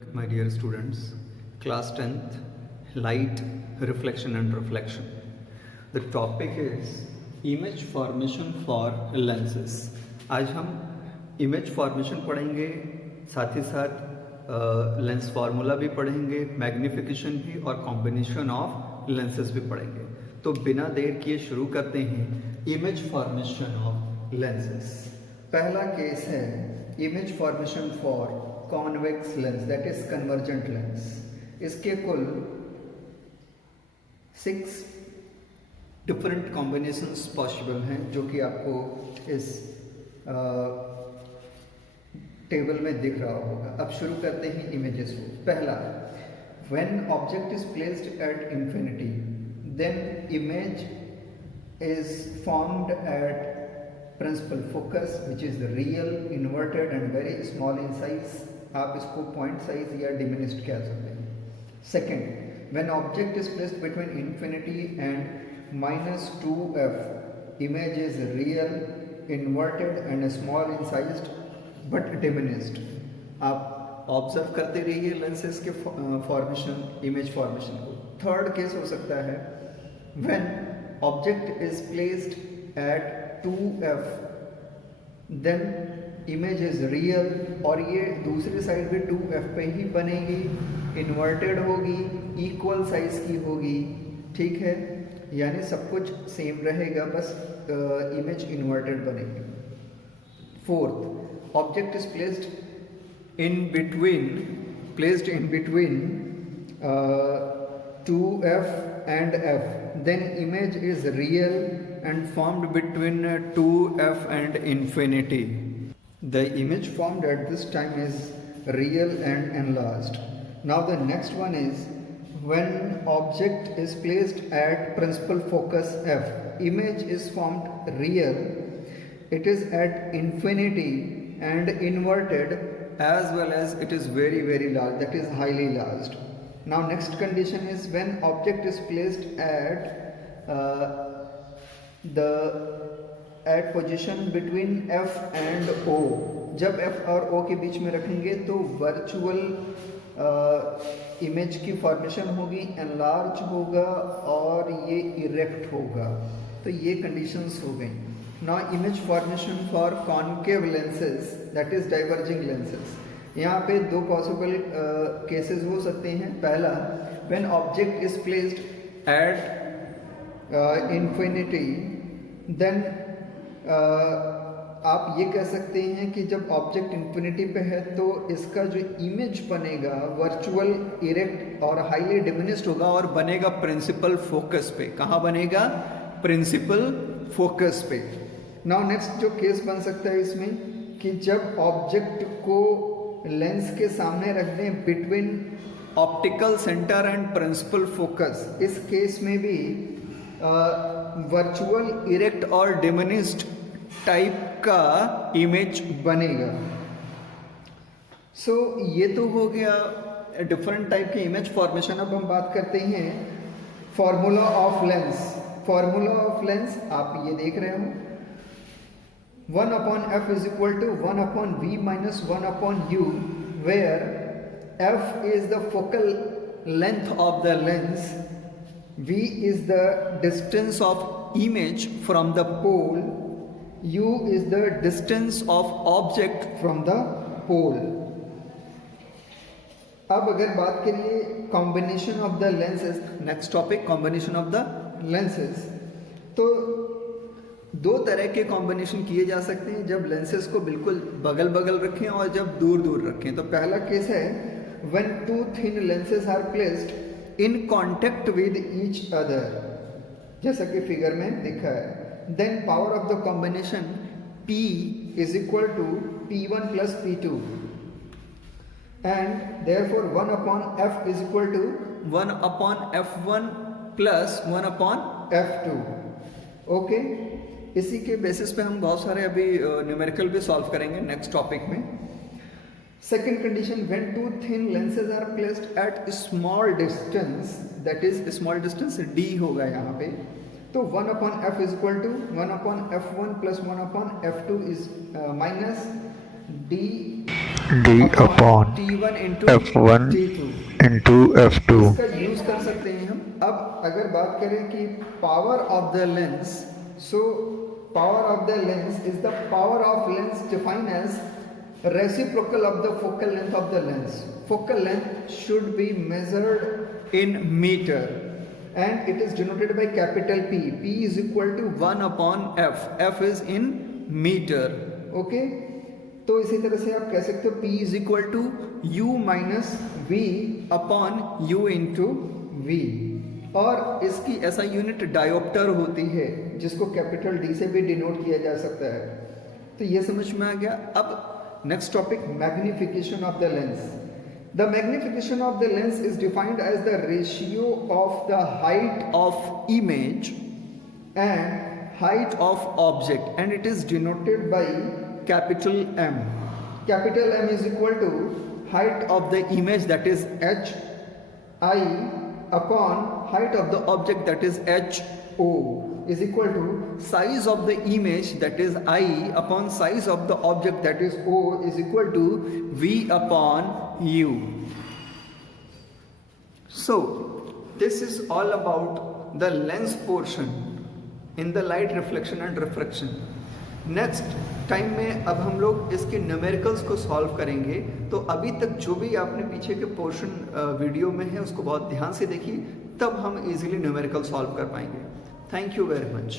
My dear students, class 10th, light, reflection and reflection. The topic is image formation for lenses. आज हम image formation पढ़ेंगे, साथ ही साथ lens formula भी पढ़ेंगे, मैग्निफिकेशन भी और कॉम्बिनेशन ऑफ लेंसेज भी पढ़ेंगे. तो बिना देर किए शुरू करते हैं इमेज फॉर्मेशन ऑफ लेंसेज. पहला केस है image formation for convex lens, that is convergent lens. इसके कुल 6 डिफरेंट कॉम्बिनेशंस पॉसिबल हैं जो कि आपको इस टेबल में दिख रहा होगा. अब शुरू करते हैं इमेजेस को. पहला, when object is placed at infinity then image is formed at principal focus which is the real, inverted and very small in size. आप इसको point size या diminished कह सकते हैं. Second, when object is placed between infinity and -2f, image is real, inverted and small in size but diminished. आप observe करते रहिए lenses के फॉर्मेशन, इमेज फॉर्मेशन को. थर्ड केस हो सकता है when object is placed at 2f then image is real, और ये दूसरी साइड भी 2f पे ही बनेगी, इन्वर्टेड होगी, इक्वल साइज की होगी. ठीक है, यानी सब कुछ सेम रहेगा, बस इमेज इन्वर्टेड बनेगी. Fourth, object is placed in between 2f and f, then image is real and formed between 2f and infinity. The image formed at this time is real and enlarged. Now the next one is when object is placed at principal focus f, image is formed real, it is at infinity and inverted, as well as it is very very large, that is highly large. Now next condition is when object is placed at at position between f and o. जब f और o के बीच में रखेंगे तो virtual image की formation होगी, enlarge होगा और ये इरेक्ट होगा. तो ये कंडीशंस हो गई. Now image formation for concave lenses, that is diverging lenses. यहाँ पे दो पॉसिबल केसेस हो सकते हैं. पहला, when object is placed at infinity then आप ये कह सकते हैं कि जब ऑब्जेक्ट इंफिनिटी पे है तो इसका जो इमेज बनेगा वर्चुअल, इरेक्ट और हाईली डिमिनिश्ड होगा और बनेगा प्रिंसिपल फोकस पे. कहाँ बनेगा? प्रिंसिपल फोकस पे. नाउ नेक्स्ट जो केस बन सकता है इसमें कि जब ऑब्जेक्ट को लेंस के सामने रख दें between optical centre and principal focus, इस केस में भी वर्चुअल, इरेक्ट और डिमिनिश्ड टाइप का इमेज बनेगा. सो ये तो हो गया डिफरेंट टाइप के इमेज फॉर्मेशन. अब हम बात करते हैं formula of lens. Formula of lens आप ये देख रहे हो, 1 upon f is equal to 1 upon v minus 1 upon u, where f is the focal length of the lens, v is the distance of image from the pole, u is the distance of object from the pole. अब अगर बात करिए combination of the lenses, next topic combination of the lenses. तो दो तरह के combination किए जा सकते हैं जब लेंसेज को बिल्कुल बगल बगल रखें और जब दूर दूर रखें. तो पहला केस है when 2 thin lenses are placed in contact with each other, जैसा कि फिगर में दिखा है. Then power of the combination P is equal to P1 plus P2 and therefore 1 upon F is equal to 1 upon F1 plus 1 upon F2. Okay, इसी के basis पे हम बहुत सारे अभी न्यूमेरिकल भी सॉल्व करेंगे नेक्स्ट टॉपिक में. Second condition, when 2 thin lenses are placed at small distance, that is small distance D होगा यहाँ पे. तो 1 upon F is equal to 1 upon F1 plus 1 upon F2 is minus D d upon T1 into f1 T2 into f2. इसका use कर सकते हैं हम। अब अगर बात करें कि power of the lens, so power of the lens is the power of lens defined as reciprocal of the focal length of the lens. Focal length should be measured in meter and it is denoted by capital P. P is equal to 1 upon F. F is in meter. Okay? तो इसी तरह से आप कह सकते हो P is equal to U minus V upon U into V. और इसकी ऐसा यूनिट डायोप्टर होती है जिसको कैपिटल D से भी डिनोट किया जा सकता है। तो ये समझ में आ गया। अब next topic, magnification of the lens. The magnification of the lens is defined as the ratio of the height of image and height of object, and it is denoted by capital M. Capital M is equal to height of the image, that is H I, upon height of the object, that is H O, is equal to size of the image, that is I, upon size of the object, that is O, is equal to V upon U. So this is all about the lens portion in the light reflection and refraction. Next time में अब हम लोग इसके numericals को solve करेंगे। तो अभी तक जो भी आपने पीछे के पोर्शन वीडियो में है उसको बहुत ध्यान से देखिए, तब हम इजीली न्यूमेरिकल सॉल्व कर पाएंगे। Thank you very much.